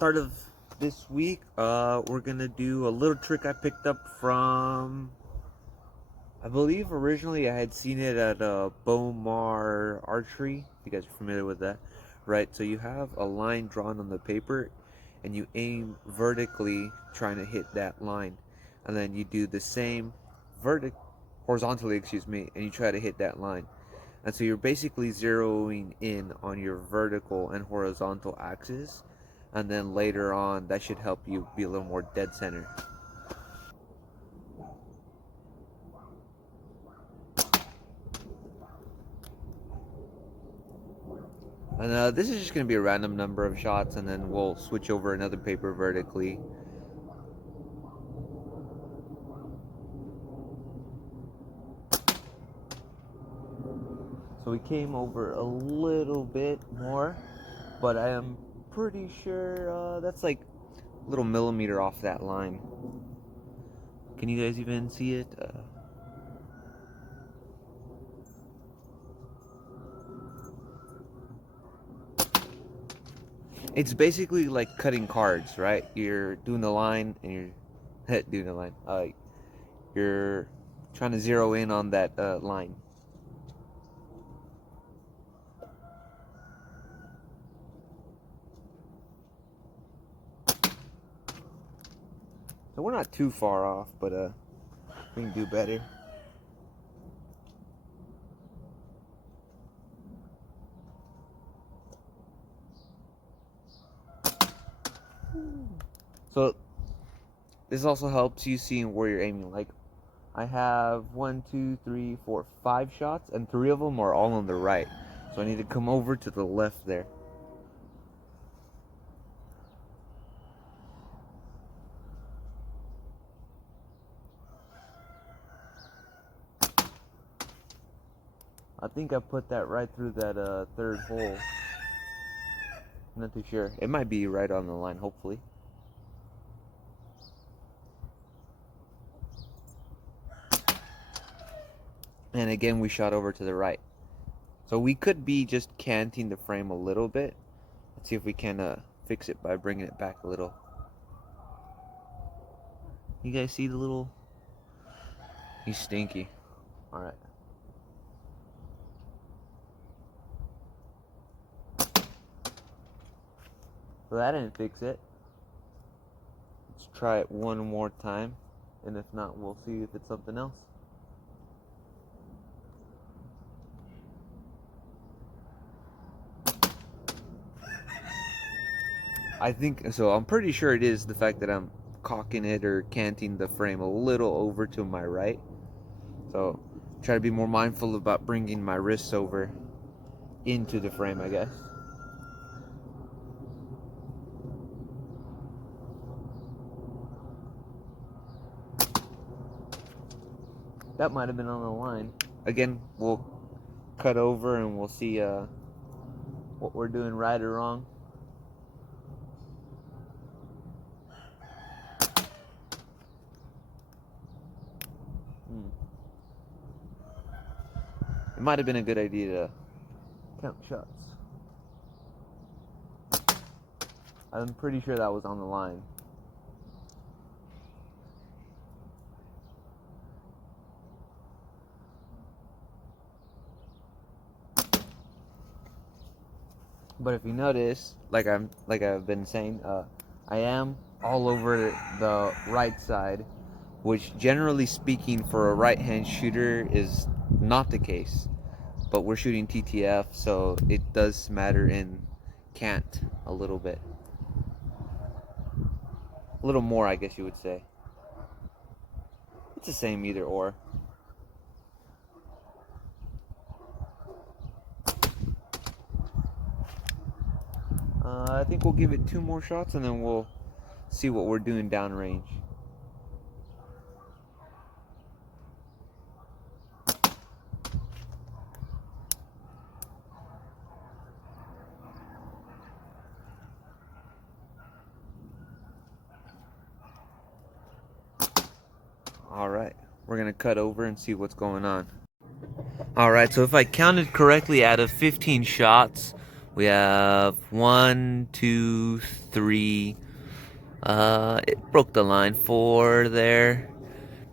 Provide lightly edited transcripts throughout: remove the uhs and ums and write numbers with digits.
start of this week, we're gonna do a little trick I picked up from, I believe originally I had seen it at Bomar Archery. If you guys are familiar with that, right? So you have a line drawn on the paper, and you aim vertically, trying to hit that line, and then you do the same horizontally, excuse me, and you try to hit that line. And so you're basically zeroing in on your vertical and horizontal axis, and then later on that should help you be a little more dead center. And this is just going to be a random number of shots, and then we'll switch over another paper vertically. So we came over a little bit more, but I am pretty sure that's like a little millimeter off that line. Can you guys even see it? It's basically like cutting cards, right? You're doing the line, and you're doing the line. You're trying to zero in on that line. So we're not too far off, but we can do better. So this also helps you seeing where you're aiming. Like I have 1, 2, 3, 4, 5 shots, and 3 of them are all on the right. So I need to come over to the left there. I think I put that right through that third hole. I'm not too sure. It might be right on the line, hopefully. And again, we shot over to the right. So we could be just canting the frame a little bit. Let's see if we can fix it by bringing it back a little. You guys see the little... He's stinky. Alright. So that didn't fix it. Let's try it one more time. And if not, we'll see if it's something else. I think so. I'm pretty sure it is the fact that I'm cocking it or canting the frame a little over to my right. So try to be more mindful about bringing my wrists over into the frame, I guess. That might have been on the line. Again, we'll cut over and we'll see what we're doing right or wrong. It might have been a good idea to count shots. I'm pretty sure that was on the line. But if you notice, like I've been saying, I am all over the right side, which generally speaking for a right-hand shooter is not the case. But we're shooting TTF, so it does matter in cant a little bit. A little more, I guess you would say. It's the same either or. I think we'll give it 2 more shots and then we'll see what we're doing downrange. Alright, we're going to cut over and see what's going on. Alright, so if I counted correctly, out of 15 shots, We have 1, 2, 3. It broke the line 4 there.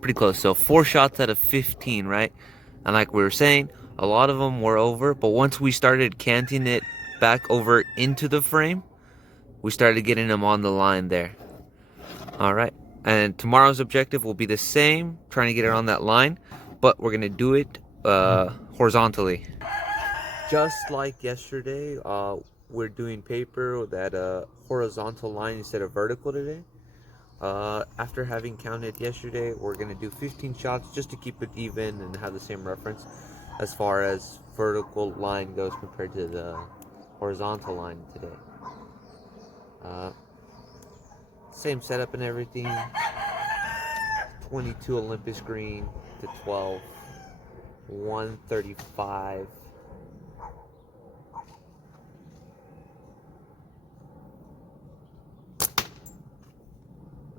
Pretty close. So 4 shots out of 15, right? And like we were saying, a lot of them were over. But once we started canting it back over into the frame, we started getting them on the line there. All right. And tomorrow's objective will be the same, trying to get it on that line, but we're gonna do it horizontally. Just like yesterday, we're doing paper with that horizontal line instead of vertical today. After having counted yesterday, we're gonna do 15 shots just to keep it even and have the same reference as far as vertical line goes compared to the horizontal line today. Same setup and everything. 22 Olympus green to 12, 135.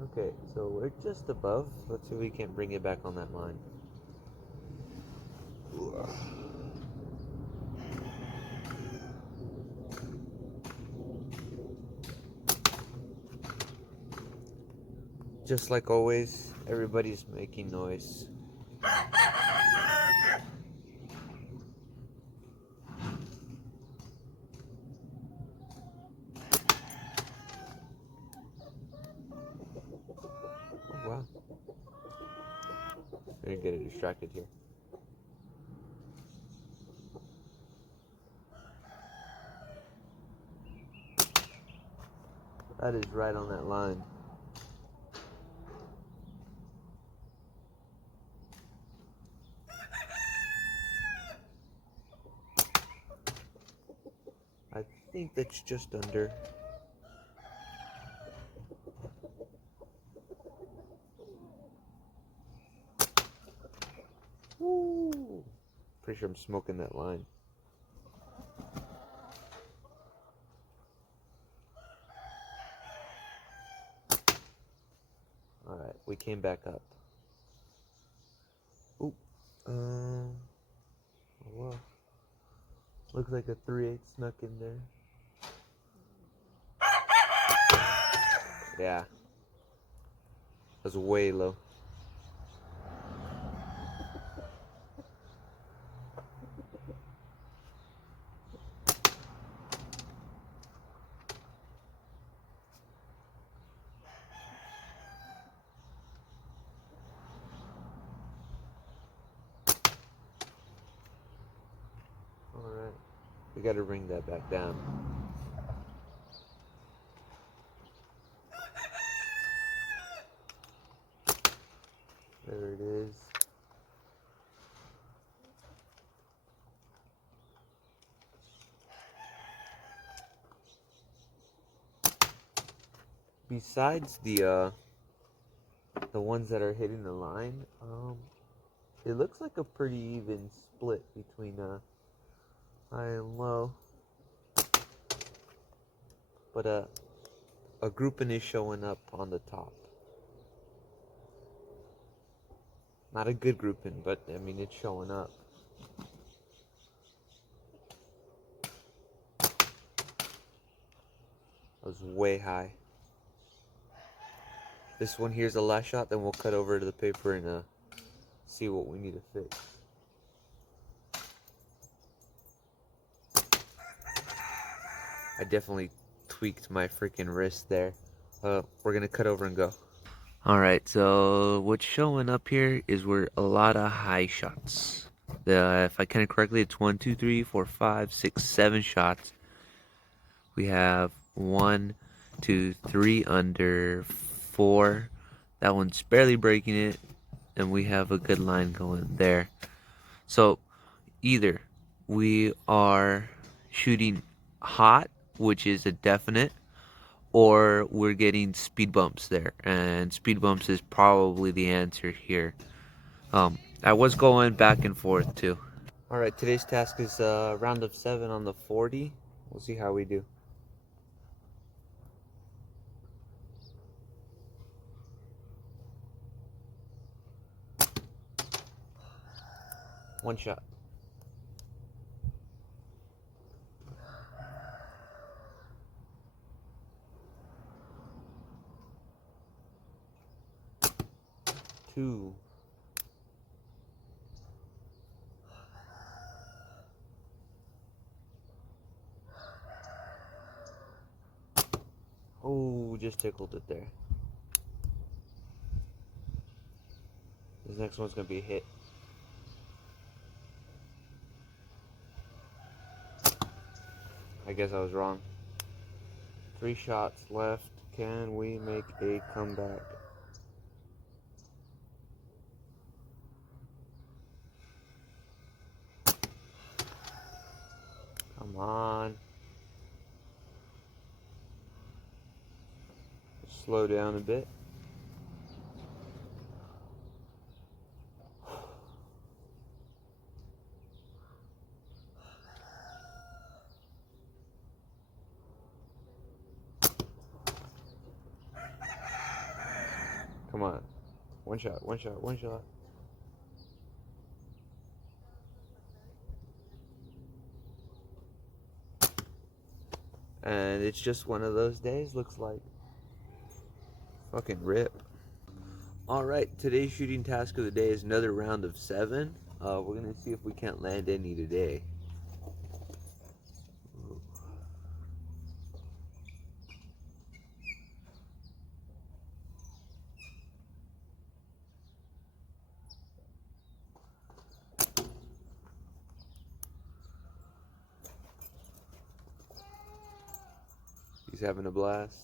Okay, so we're just above. Let's see if we can bring it back on that line. Just like always, everybody's making noise. Oh, wow. I'm gonna get distracted here. That is right on that line. I think that's just under. Woo! Pretty sure I'm smoking that line. Alright, we came back up. Ooh. Oh, wow. Looks like a 3/8 snuck in there. Yeah. That's way low. Alright. We gotta bring that back down. There it is. Besides the ones that are hitting the line, it looks like a pretty even split between high and low. But a grouping is showing up on the top. Not a good grouping, but I mean it's showing up. That was way high. This one here's the last shot, then we'll cut over to the paper and see what we need to fix. I definitely tweaked my freaking wrist there. We're gonna cut over and go. Alright, so what's showing up here is we're a lot of high shots. If I count it correctly, it's 1, 2, 3, 4, 5, 6, 7 shots. We have 1, 2, 3 under, 4. That one's barely breaking it, and we have a good line going there. So either we are shooting hot, which is a definite, or we're getting speed bumps there, and speed bumps is probably the answer here. I was going back and forth too. Alright, today's task is round of 7 on the 40. We'll see how we do. One shot. 2. Oh, just tickled it there. This next one's gonna be a hit. I guess I was wrong. 3 shots left. Can we make a comeback? Come on. Slow down a bit. Come on. One shot, one shot, one shot. And it's just one of those days, looks like. Fucking rip. Alright, today's shooting task of the day is another round of 7. We're gonna see if we can't land any today. He's having a blast.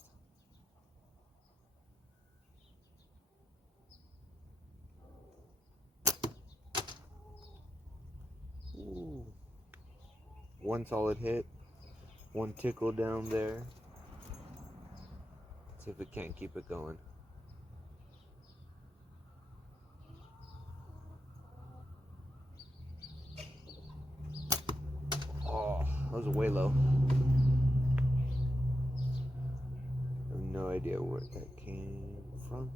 Ooh. One solid hit. One tickle down there. Let's see if we can't keep it going. Oh, that was way low. I have no idea where that came from.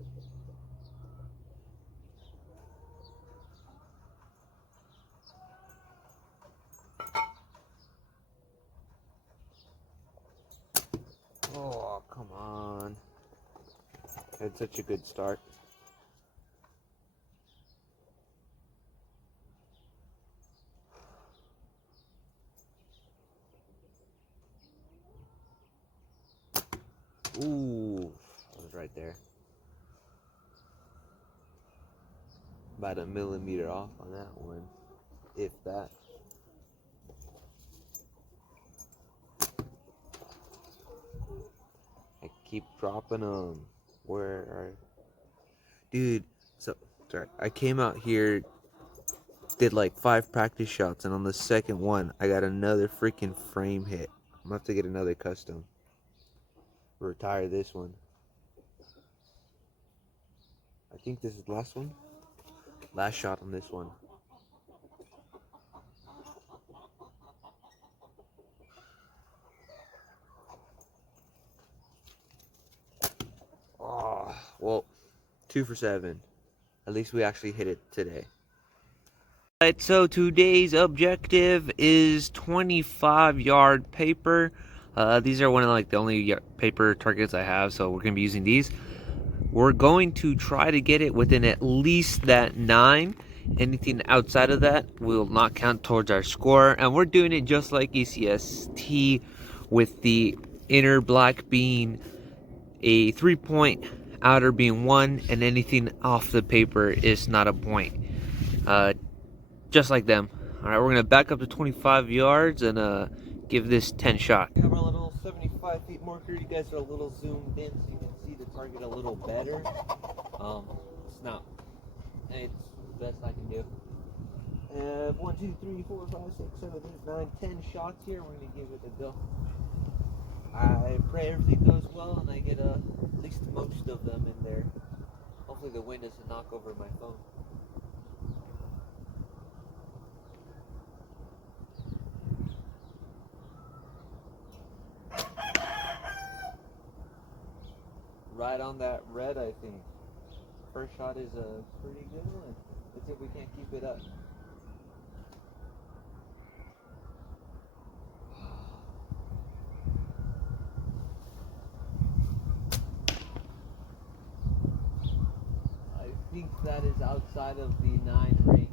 Oh, come on. Had such a good start. Ooh, I was right there. About a millimeter off on that one, if that. I keep dropping them. Where are... Dude, so, sorry. I came out here, did like 5 practice shots, and on the second one, I got another freaking frame hit. I'm gonna have to get another custom. Retire this one. I think this is the last one. Last shot on this one. Oh, well, 2 for 7. At least we actually hit it today. Alright, so today's objective is 25-yard paper. These are one of like the only paper targets I have, so we're gonna be using these. We're going to try to get it within at least that 9. Anything outside of that will not count towards our score, and we're doing it just like ECST, with the inner black being a 3-point, outer being 1, and anything off the paper is not a point. Just like them. Alright, we're gonna back up to 25 yards and give this 10 shot. We have our little 75 feet marker. You guys are a little zoomed in so you can see the target a little better. It's not. It's the best I can do. 1, 2, 3, 4, 5, 6, 7, 8, 9, 10 shots here. We're gonna give it a go. I pray everything goes well and I get at least most of them in there. Hopefully the wind doesn't knock over my phone. Right on that red, I think. First shot is a pretty good one. Let's see if we can't keep it up. I think that is outside of the 9 ring.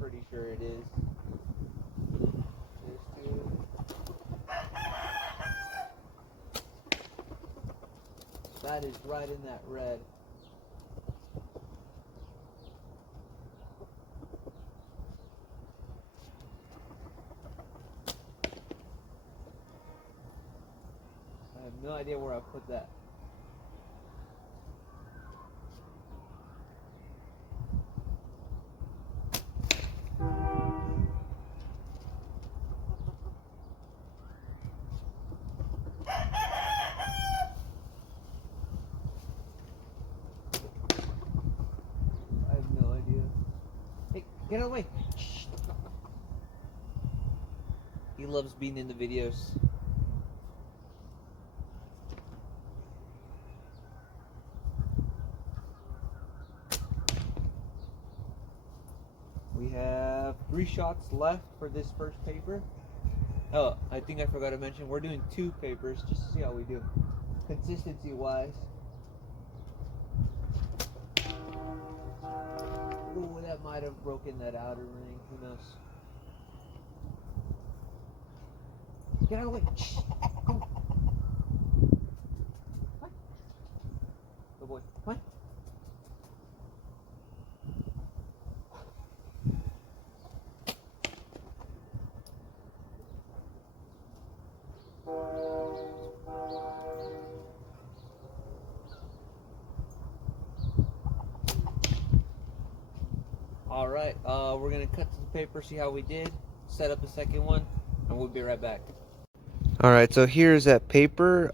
Pretty sure it is. That is right in that red. I have no idea where I put that. Get away! Shh. He loves being in the videos. We have 3 shots left for this first paper. Oh, I think I forgot to mention, we're doing 2 papers just to see how we do. Consistency wise. Ooh, that might have broken that outer ring. Who knows? Get out of the way. Shh. Come on. What? Good boy. What? Alright, we're going to cut to the paper, see how we did, set up the second one, and we'll be right back. Alright, so here's that paper.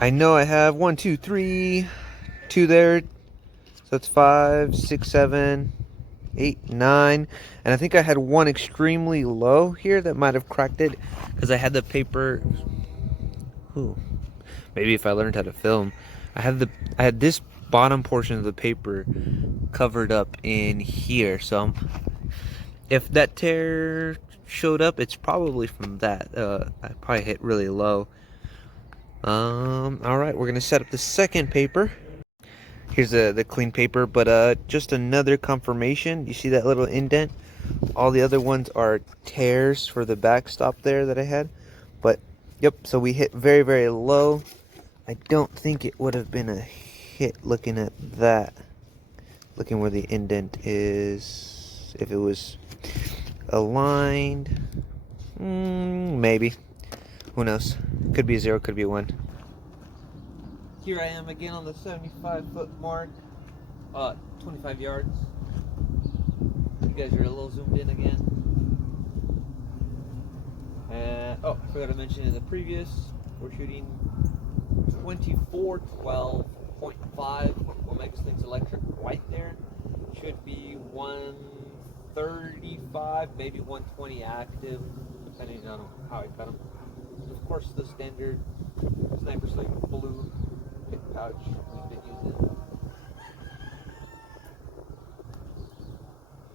I know I have 1, 2, 3, 2 there, so it's 5, 6, 7, 8, 9, and I think I had one extremely low here that might have cracked it, because I had the paper, ooh, maybe if I learned how to film, I had this bottom portion of the paper covered up in here, so if that tear showed up, it's probably from that. I probably hit really low. Alright, we're gonna set up the second paper. Here's the clean paper, but just another confirmation. You see that little indent? All the other ones are tears for the backstop there that I had, but yep, so we hit very, very low. I don't think it would have been a hit looking at that. Looking where the indent is. If it was aligned, maybe. Who knows? Could be a 0, could be a 1. Here I am again on the 75-foot mark. 25 yards. You guys are a little zoomed in again. And oh, I forgot to mention in the previous, we're shooting 24-12.5 Omega Slings electric right there. Should be 135, maybe 120 active, depending on how I cut them. Of course, the standard Sniper Sling blue pick pouch we've been using.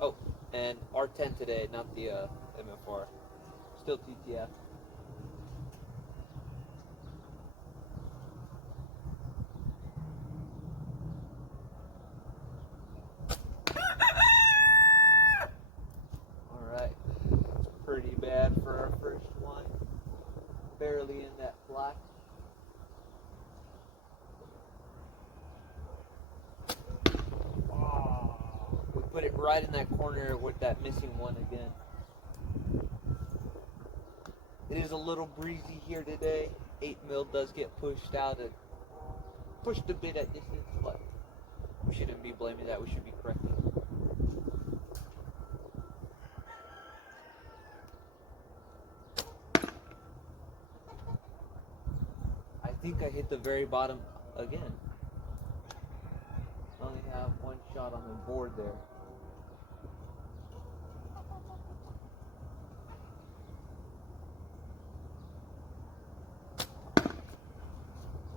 Oh, and R10 today, not the MFR. Still TTF. Alright, it's pretty bad for our first one. Barely in that black. Oh, we put it right in that corner with that missing one again. It is a little breezy here today. 8 mil does get pushed out and pushed a bit at distance, but we shouldn't be blaming that. We should be correcting it. I think I hit the very bottom again. I only have 1 shot on the board there.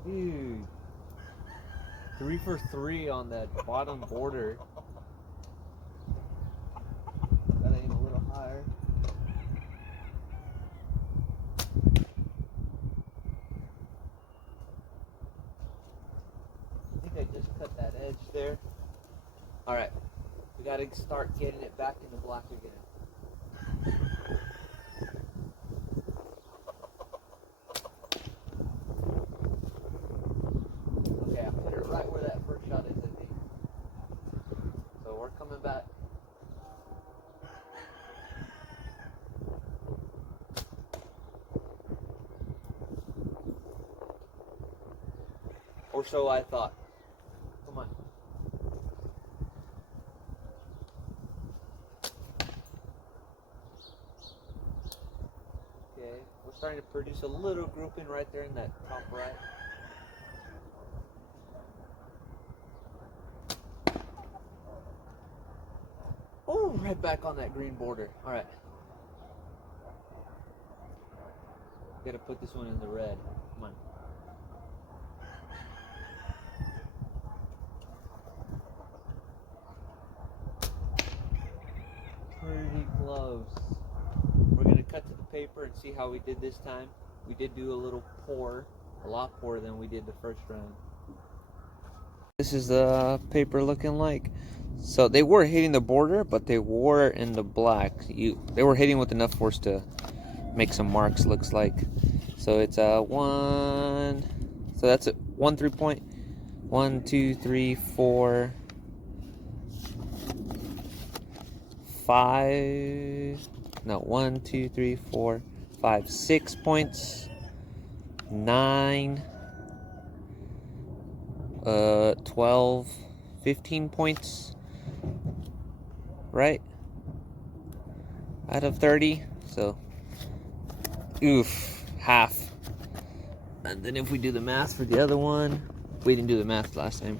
Dude, 3 for 3 on that bottom border. Gotta aim a little higher. I think I just cut that edge there. All right, we got to start getting it back in the black again. Okay, I put it right where that first shot is at me. So we're coming back. Or so I thought. Come on. Okay, we're starting to produce a little grouping right there in that top right. Oh, right back on that green border. All right. Gotta put this one in the red. Come on. Pretty close. We're gonna cut to the paper and see how we did this time. We did do a little pour, a lot poorer than we did the first round. This is the paper looking like. So they were hitting the border, but they were in the black. They were hitting with enough force to make some marks, looks like. So it's a one. So that's a 1 3-point. 1 2 3 4 5. No, 1 2 3 4 5 6 points. 9. 12, 15 points, right? Out of 30, so oof, half. And then if we do the math for the other one, we didn't do the math last time.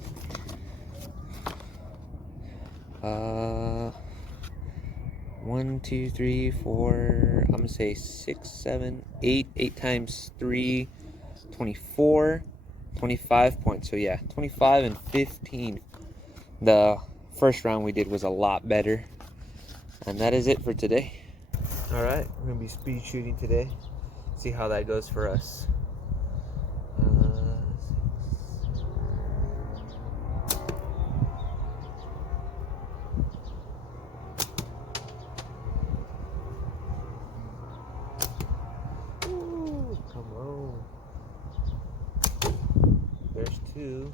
1 2 3 4, I'm gonna say 6 7 8. 8 times 3, 24. 25 points. So yeah, 25 and 15. The first round we did was a lot better. And that is it for today. All right, we're gonna be speed shooting today. See how that goes for us. Ooh, come on. There's 2.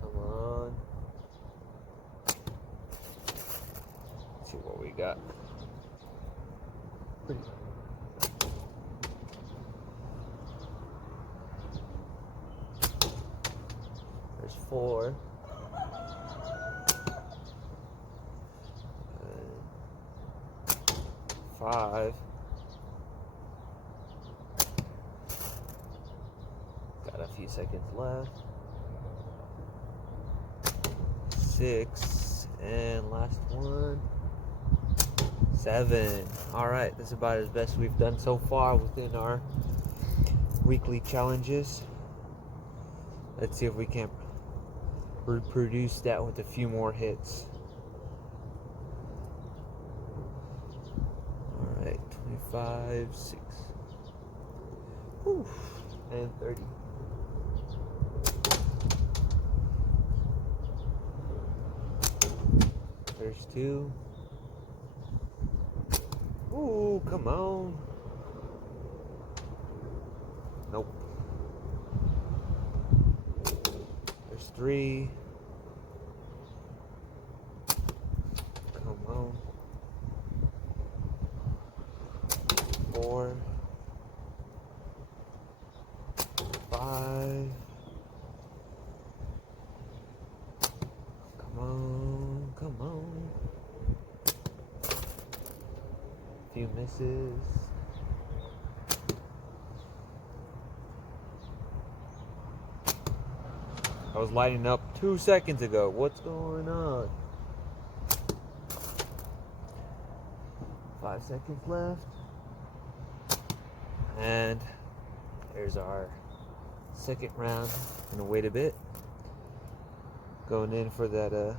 Come on. Let's see what we got. There's 4. 5. Got a few seconds left. 6. And last one. 7. Alright, that's about as best we've done so far within our weekly challenges. Let's see if we can reproduce that with a few more hits. Alright, 25, 6. Whew, and 30. There's 2. Ooh, come on. Nope. There's 3. Come on. 4. 5. Come on, come on. Few misses. I was lighting up 2 seconds ago. What's going on? 5 seconds left. And there's our second round. Gonna wait a bit. Going in for that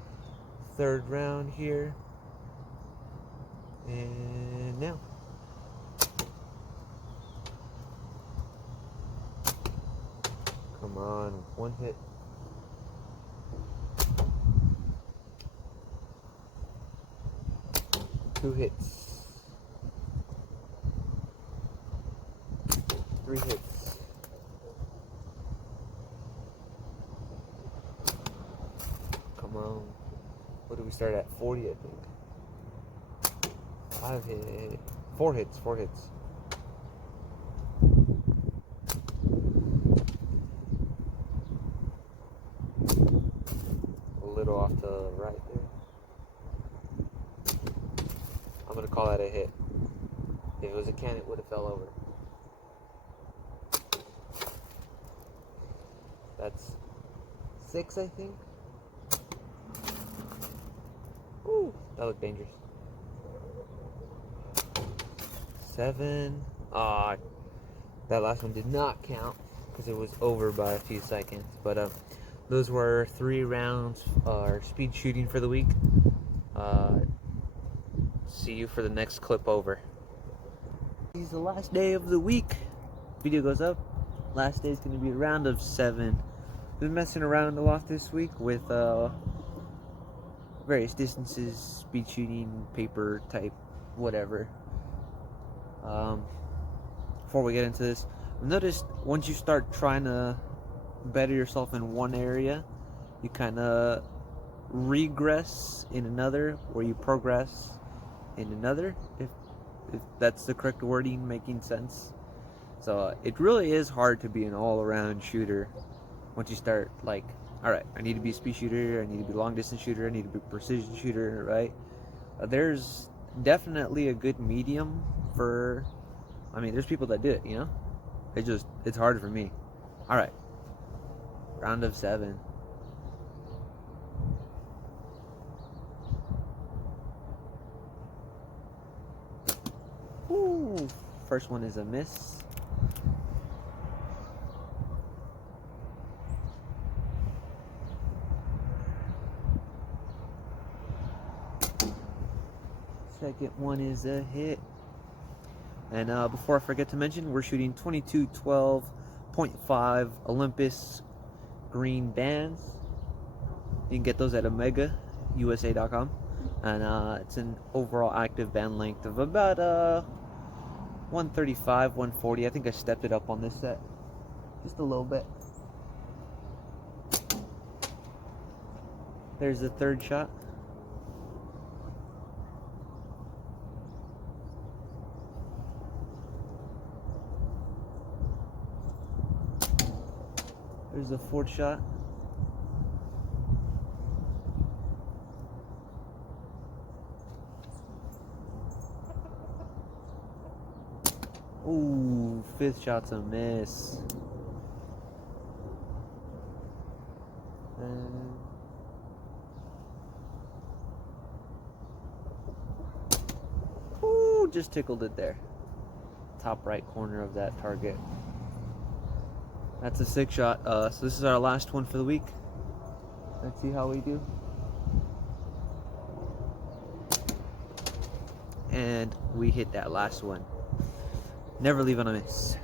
third round here. And now. Come on, one hit. Two hits. Three hits. Come on. What did we start at? 40, I think. 5 hits. 4 hits. 4 hits. A little off to the right there. I'm gonna call that a hit. If it was a can, it would have fell over. That's 6, I think. Ooh, that looked dangerous. 7. That last one did not count because it was over by a few seconds. But those were 3 rounds speed shooting for the week. See you for the next clip over. It's the last day of the week. Video goes up. Last day is going to be a round of 7. Been messing around a lot this week with various distances, speed shooting, paper type, whatever. Before we get into this, I've noticed once you start trying to better yourself in one area, you kind of regress in another, or you progress in another, if that's the correct wording, making sense. So it really is hard to be an all-around shooter once you start, like, alright, I need to be a speed shooter, I need to be a long distance shooter, I need to be a precision shooter, right? There's definitely a good medium for, I mean, there's people that do it, you know? It's hard for me. Alright, round of 7. Ooh, first one is a miss. Second one is a hit. And before I forget to mention, we're shooting 2212.5 Olympus green bands. You can get those at OmegaUSA.com. And it's an overall active band length of about 135, 140. I think I stepped it up on this set just a little bit. There's the third shot. There's the fourth shot. Ooh, fifth shot's a miss. And ooh, just tickled it there. Top right corner of that target. That's a 6 shot. So this is our last one for the week. Let's see how we do. And we hit that last one. Never leave on a miss.